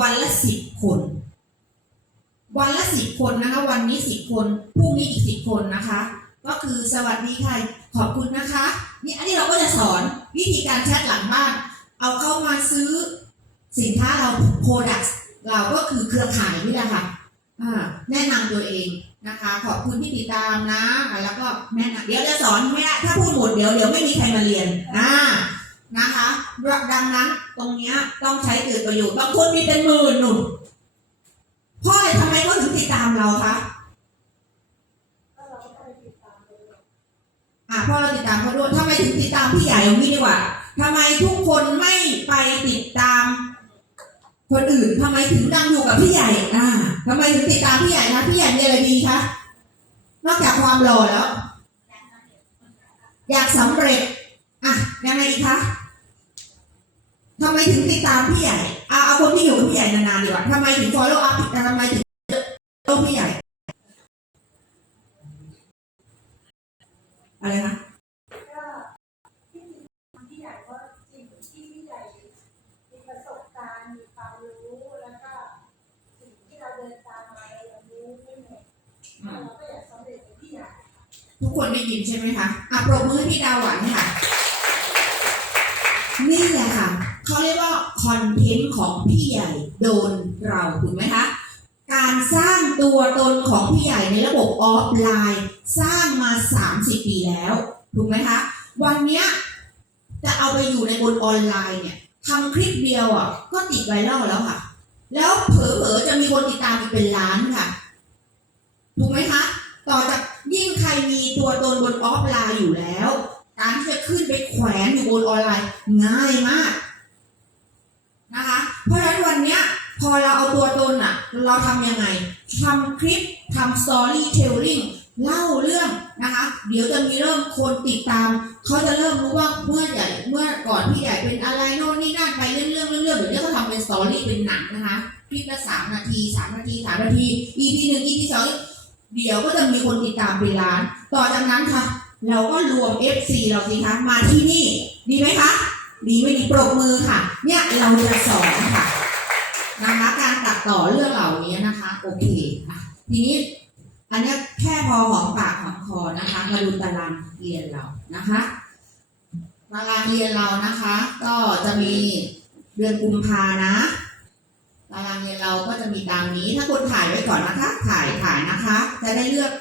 วันละสิบคน วันละสิบคนนะคะ วันนี้สิบคนพรุ่งนี้อีกสิบคนนะคะ ก็คือสวัสดีค่ะขอบคุณนะคะ นี่อันนี้เราก็จะสอนวิธีการแชทหลังบ้าน เอาเข้ามาซื้อสินค้าเรา product เราก็คือเครือข่ายนี่แหละค่ะอ่าแนะนำตัวเองนะคะ ขอบคุณที่ติดตามนะ แล้วก็แนะนำเดี๋ยวจะสอนไม่ได้ถ้าพูดหมดเดี๋ยวเดี๋ยวไม่มีใครมาเรียนอ่า นะคะดังนั้นตรงนี้ต้องใช้เกิดประโยชน์บางคนมีเป็นหมื่นหนุ่นเพราะอะไรทำไมเขาถึงติดตามเราคะอะเพราะเราติดตามเขาด้วยทำไมถึงติดตามพี่ใหญ่อย่างนี้ดีกว่าทำไมทุกคนไม่ไปติดตาม คนอื่นทำไมถึงดังอยู่กับพี่ใหญ่อ่าทำไมถึงติดตามพี่ใหญ่นะพี่ใหญ่มีอะไรดีคะนอกจากความหล่อแล้ว อยากสำเร็จ อะยังไงอีกคะทำไมถึงติดตามพี่ใหญ่เอาเอาคนที่อยู่กับพี่ใหญ่นานๆดีกว่าทำไมถึง follow up ทำไมถึง follow พี่ใหญ่ อะไรคะก็ที่จริงพี่ใหญ่ก็สิ่งที่พี่ใหญ่มีประสบการณ์มีความรู้แล้วก็สิ่งที่เราเดินตามมาเรารู้ไม่เหนื่อยเราก็อยากสำเร็จอย่างพี่ใหญ่ทุกคนได้ยินใช่ไหมคะอะปรบมือให้พี่ดาวหวานค่ะ นี่แหละค่ะเขาเรียกว่าคอนเทนต์ของพี่ใหญ่โดนเราถูกไหมคะการสร้างตัวตนของพี่ใหญ่ในระบบออฟไลน์ สร้างมา 30 ปีแล้วถูกไหมคะ วันนี้จะเอาไปอยู่ในบนออนไลน์เนี่ยทำคลิปเดียวอะก็ติดไวรัลแล้วค่ะ แล้วเผลอๆจะมีคนติดตามเป็นล้านค่ะถูกไหมคะ ต่อจากยิ่งใครมีตัวตนบนออฟไลน์อยู่แล้ว การที่จะขึ้นไปแขวนอยู่บนออนไลน์ง่ายมากนะคะ เพราะฉะนั้นวันเนี้ยพอเราเอาตัวตนอะเราทำยังไงทำคลิปทำสตอรี่เทลลิ่งเล่าเรื่องนะคะ เดี๋ยวจะมีเริ่มคนติดตาม เขาจะเริ่มรู้ว่าเมื่อใหญ่เมื่อก่อนพี่ใหญ่เป็นอะไรโน่นนี่นั่นไปเรื่องเรื่องเรื่องเรื่องเดี๋ยวนี้ก็ทำเป็นสตอรี่เป็นหนังนะคะคลิปละสามนาทีสามนาทีสามนาที EP หนึ่ง EP สองเดี๋ยวก็จะมีคนติดตามเป็นล้าน ต่อจากนั้นค่ะ เราก็รวม FC เราสิคะมาที่นี่ ดีไหมคะดีไม่ดีปรบมือค่ะ เนี่ยเราจะสอนค่ะนะคะการตัดต่อเรื่องเหล่านี้นะคะโอเคอะทีนี้อันนี้แค่พอหอมปากหอมคอนะคะมาดูตารางเรียนเรานะคะตารางเรียนเรานะคะ ก็จะมีเดือนกุมภานะตารางเรียนเราก็จะมีตามนี้ถ้าคนถ่ายไว้ก่อนนะคะ ถ่ายถ่ายนะคะ จะได้เลือก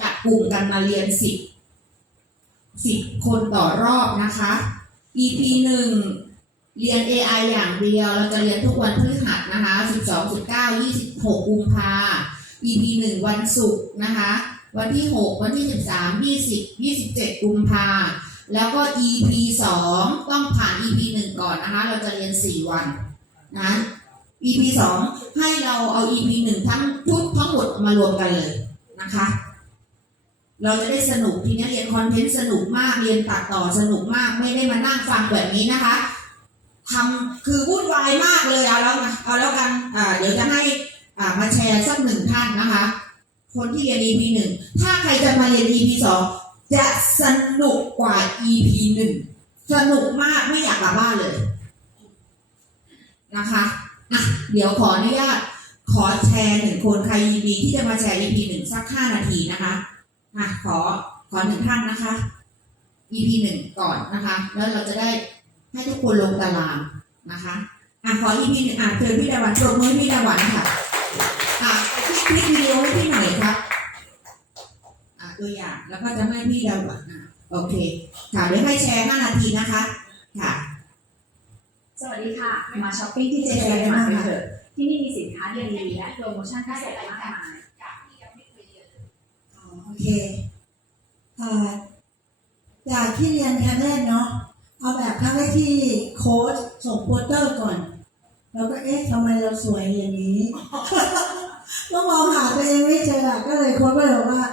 จัดกลุ่มกันมาเรียนสิบ สิบคนต่อรอบนะคะ EP หนึ่งเรียน AI อย่างเดียว เราจะเรียนทุกวันพฤหัสนะคะ 12 19 26 กุมภา EP 1 วันศุกร์นะคะ วันที่ 6 วันที่ 13 20 27 กุมภา แล้วก็ EP 2 ต้องผ่าน EP 1 ก่อนนะคะ เราจะเรียน 4 วันนะ EP 2 ให้เราเอา EP 1 ทั้งทุกทั้งหมดมารวมกันเลยนะคะ เราจะได้สนุกทีนี้เรียนคอนเทนต์สนุกมากเรียนตัดต่อสนุกมากไม่ได้มานั่งฟังแบบนี้นะคะทำคือวุ่นวายมากเลยเอาแล้วนะเอาแล้วกันอ่าเดี๋ยวจะให้อ่ามาแชร์สักหนึ่งท่านนะคะ คนที่เรียน EP หนึ่งถ้าใครจะมาเรียน EP สองจะสนุกกว่า EP หนึ่งสนุกมากไม่อยากกลับบ้านเลยนะคะอะเดี๋ยวขออนุญาตขอแชร์หนึ่งคนใครยินดีที่จะมาแชร์ EP หนึ่งสักห้านาทีนะคะ อะขอขอหนึ่งท่านนะคะ EP หนึ่งก่อนนะคะ แล้วเราจะได้ให้ทุกคนลงตารางนะคะอะขออีกทีหนึ่งอะเชิญพี่ดาวันปรบมือพี่ดาวันค่ะอะคลิปวิดีโอให้พี่หน่อยครับอะตัวอย่างแล้วก็จะให้พี่ดาวันอะโอเคค่ะเดี๋ยวให้แชร์ห้านาทีนะคะ ค่ะ สวัสดีค่ะ มาช้อปปิ้งที่เจเจมาเถอะที่นี่มีสินค้าดีๆและโปรโมชั่นพิเศษมากมาย เคอ่อจากที่เรียนครั้งแรกเนาะเอาแบบครั้งแรกที่โค้ชส่งโปสเตอร์ก่อน แล้วก็เอ๊ะทำไมเราสวยอย่างนี้ก็มองหาตัวเองไม่เจอก็เลยโค้ชก็เลยบอกว่า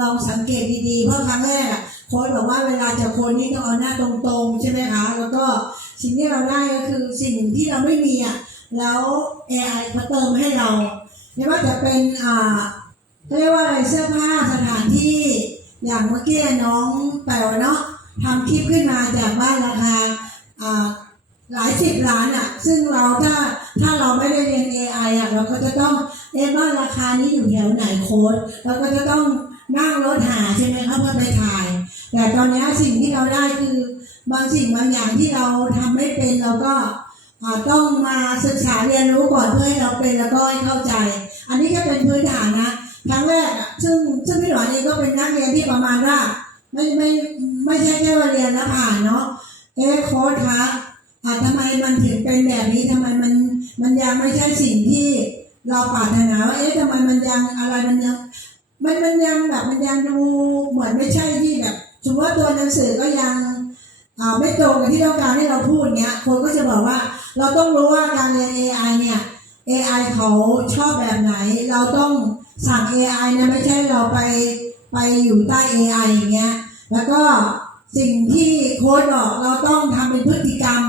ลองสังเกตดีๆ เพราะครั้งแรกอะโค้ชบอกว่าเวลาจะโคนนี่ต้องเอาหน้าตรงๆ ใช่ไหมคะ แล้วก็สิ่งที่เราได้ก็คือสิ่งที่เราไม่มีอะแล้ว AI เขาเติมให้เราไม่ว่าจะเป็นอ่าเรียกว่าอะไรเสื้อผ้าสถานที่ อย่างเมื่อกี้น้องแป๋วเนาะทำคลิปขึ้นมาจากบ้านราคาหลายสิบล้านอะ ซึ่งเราถ้าถ้าเราไม่ได้เรียน AI อะเราก็จะต้องเอ๊ะว่าราคานี้อยู่แถวไหนโค้ดเราก็จะต้องนั่งรถหาใช่ไหมครับเพื่อไปถ่าย แต่ตอนนี้สิ่งที่เราได้คือบางสิ่งบางอย่างที่เราทำไม่เป็นเราก็ต้องมาศึกษาเรียนรู้ก่อนเพื่อให้เราเป็นแล้วก็ให้เข้าใจ อันนี้ก็เป็นพื้นฐานนะ ครั้งแรกอะซึ่งซึ่งพี่หลอนเองก็เป็นนักเรียนที่ประมาณว่าไม่ไม่ไม่ใช่แค่ว่าเรียนแล้วผ่านเนาะเอ๊ะโค้ดคะอ่าทำไมมันถึงเป็นแบบนี้ทำไมมันมันยังไม่ใช่สิ่งที่เราปรารถนาว่าเอ๊ะทำไมมันยังอะไรมันยังมันมันยังแบบมันยังดูเหมือนไม่ใช่ที่แบบสมมติว่าตัวหนังสือก็ยังอ่าไม่ตรงกับที่ต้องการให้เราพูดเนี้ยคนก็จะบอกว่าเราต้องรู้ว่าการเรียน AI เนี่ย AI เขาชอบแบบไหน เราต้อง สั่ง AI นะไม่ใช่เราไปไปอยู่ใต้ AI อย่างเงี้ย แล้วก็สิ่งที่โค้ดบอกเราต้องทำเป็นพฤติกรรม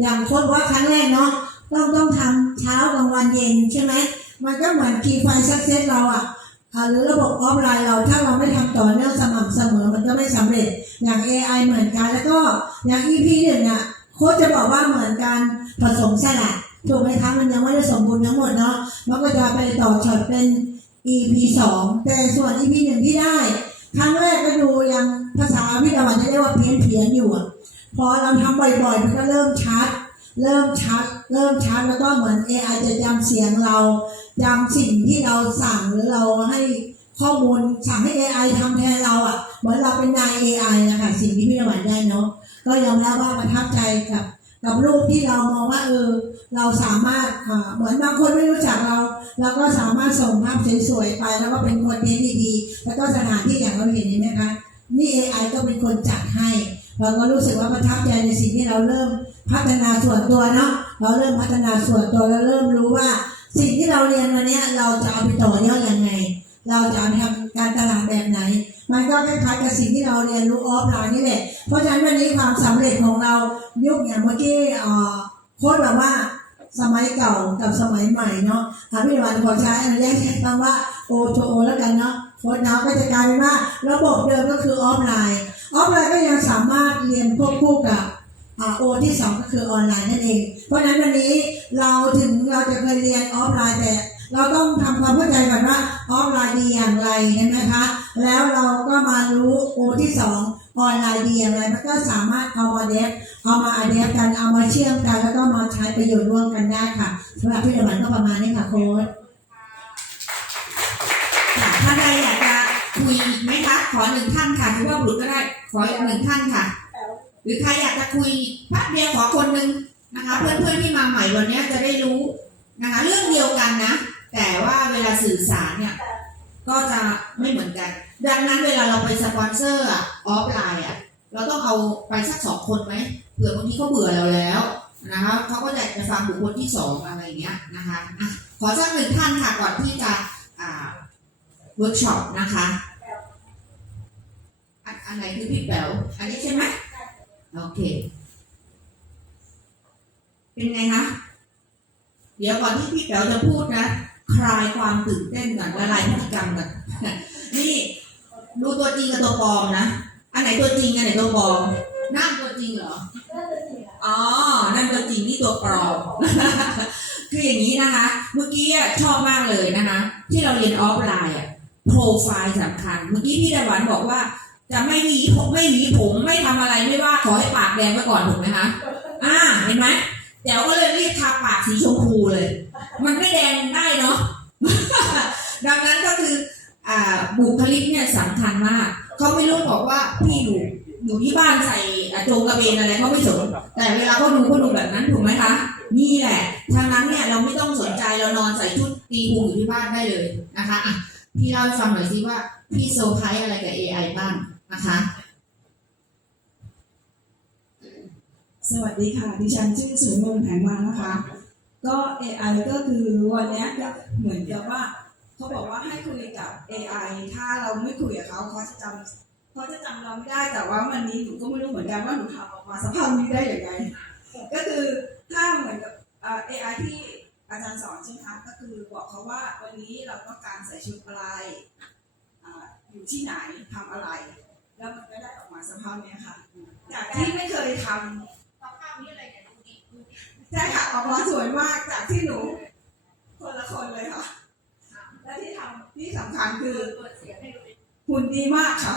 อย่างโค้ดว่าครั้งแรกเนาะต้องต้องทำเช้ากลางวันเย็นใช่ไหมมันก็เหมือนคีย์ไฟซักเซสเราอะหรือระบบออฟไลน์เราถ้าเราไม่ทำต่อเนื่องสม่ำเสมอมันก็ไม่สำเร็จอย่าง AI เหมือนกันแล้วก็อย่าง EP หนึ่งอะโค้ดจะบอกว่าเหมือนการผสมสลัดถูกไหมคะมันยังไม่ได้สมบูรณ์ทั้งหมดเนาะมันก็จะไปต่อช็อตเป็น EP สองแต่ส่วน EP หนึ่งที่ได้ ครั้งแรกก็ดูยังภาษาพี่ตะวันจะเรียกว่าเพี้ยนเพียนอยู่อะพอเราทำบ่อยๆมันก็เริ่มชัด เริ่มชัด เริ่มชัดแล้วก็เหมือน AI จะจำเสียงเราจำสิ่งที่เราสั่งหรือเราให้ข้อมูลสั่งให้ AI ทำแทนเราอะ เหมือนเราเป็นนาย AI นะคะสิ่งที่พี่ตะวันได้เนาะก็ยอมรับว่าประทับใจกับ กับรูปที่เรามองว่าเออเราสามารถอ่าเหมือนบางคนไม่รู้จักเราเราก็สามารถส่งภาพสวยๆไป แล้วก็เป็นคอนเทนต์ดีๆแล้วก็สถานที่อย่างเราเห็นเห็นไหมคะนี่ AI ก็เป็นคนจัดให้ เราก็รู้สึกว่าประทับใจในสิ่งที่เราเริ่มพัฒนาส่วนตัวเนาะเราเริ่มพัฒนาส่วนตัวแล้วเริ่มรู้ว่า สิ่งที่เราเรียนวันเนี้ยเราจะเอาไปต่อยอดยังไง เราจะเอาไปทำการตลาดแบบไหน มันก็คล้ายๆกับสิ่งที่เราเรียนรู้ออฟไลน์นี่แหละ เพราะฉะนั้นวันนี้ความสำเร็จของเรายุคอย่างเมื่อกี้อ่อโค้ดแบบว่าสมัยเก่ากับสมัยใหม่เนาะถามพี่วันขอใช้อันุญาตใช้คำว่า O to O แล้วกันเนาะโค้ดเนาะก็จะกลายเป็นว่าระบบเดิมก็คือออฟไลน์ออฟไลน์ก็ยังสามารถเรียนควบคู่กับโอที่สองก็คือออนไลน์นั่นเอง เพราะฉะนั้นวันนี้เราถึงเราจะเคยเรียนออฟไลน์แต่ เราต้องทำความเข้าใจก่อนว่าออฟไลน์ดีอย่างไรเห็นไหมคะ แล้วเราก็มารู้โอที่สองออนไลน์ดีอย่างไรมันก็สามารถเอามาเดฟเอามาอัดแอปกันเอามาเชื่อมกัน แล้วก็มาใช้ประโยชน์ร่วมกันได้ค่ะสำหรับพี่เดวันก็ประมาณนี้ค่ะโค้ดค่ะถ้าใครอยากจะคุยอีกไหมคะขอหนึ่งท่านค่ะถือว่าบุรุษก็ได้ขออีกหนึ่งท่านค่ะ หรือใครอยากจะคุยแป๊บเดียวขอคนหนึ่งนะคะ เพื่อนๆที่มาใหม่วันนี้จะได้รู้นะคะ เรื่องเดียวกันนะ แต่ว่าเวลาสื่อสารเนี่ยก็จะไม่เหมือนกัน ดังนั้นเวลาเราไปสปอนเซอร์อะออฟไลน์อะเราต้องเอาไปสักสองคนไหมเผื่อบางทีเขาเบื่อเราแล้วนะคะเขาก็อยากจะฟังบุคคลที่สองอะไรอย่างเงี้ยนะคะอะขอสักหนึ่งท่านค่ะก่อนที่จะอาเวิร์กช็อปนะคะอันอันไหนคือพี่แป๋วอันนี้ใช่ไหมโอเค เป็นไงคะเดี๋ยวก่อนที่พี่แป๋วจะพูดนะ คลายความตื่นเต้นก่อนละลายพฤติกรรมกันนี่ดูตัวจริงกับตัวปลอมนะ อันไหนตัวจริงอันไหนตัวปลอมนั่นตัวจริงเหรออ๋อนั่นตัวจริงนี่ตัวปลอมคืออย่างนี้นะคะ เมื่อกี้ชอบมากเลยนะคะ ที่เราเรียนออฟไลน์อะโปรไฟล์สำคัญ เมื่อกี้พี่ดาวันบอกว่า จะไม่หวีผมไม่หวีผมไม่ทำอะไรไม่ว่าขอให้ปากแดงไว้ก่อนถูกไหมคะอ่าเห็นไหม แจ๋วก็เลยรีบทาปากสีชมพูเลย มันไม่แดงได้เนาะดังนั้นก็คืออ่าบุคลิกเนี่ยสำคัญมาก เขาไม่รู้บอกว่าพี่อยู่อยู่ที่บ้านใส่โจงกระเบนอะไรเขาไม่สน แต่เวลาเขาดูเขาดูแบบนั้นถูกไหมคะนี่แหละทางนั้นเนี่ยเราไม่ต้องสนใจเรานอนใส่ชุดตีพุงอยู่ที่บ้านได้เลยนะคะพี่เล่าให้ฟังหน่อยสิว่าพี่เซอร์ไพรส์อะไรกับ AI บ้างนะคะ สวัสดีค่ะ ดิฉันชื่อสุนทรแผงมานะคะ ก็ AI ก็คือวันนี้ก็เหมือนกับว่าเขาบอกว่าให้คุยกับ AI ถ้าเราไม่คุยกับเขาเขาจะจำเขาจะจำเราไม่ได้แต่ว่าวันนี้หนูก็ไม่รู้เหมือนกันว่าหนูทำออกมาสภาพนี้ได้อย่างไรก็คือถ้าเหมือนกับเอ่อ AI ที่อาจารย์สอนใช่ไหมคะก็คือบอกเขาว่าวันนี้เราต้องการใส่ชุดอะไรอยู่ที่ไหนทำอะไร แล้วมันก็ได้ออกมาสภาพนี้ค่ะจากที่ไม่เคยทำสภาพนี้อะไรเนี่ยดูดิดูดิ ใช่ค่ะออกมาสวยมากจากที่หนู คนละคนเลยค่ะ และที่ทำที่สำคัญคือหุ่นดีมากค่ะ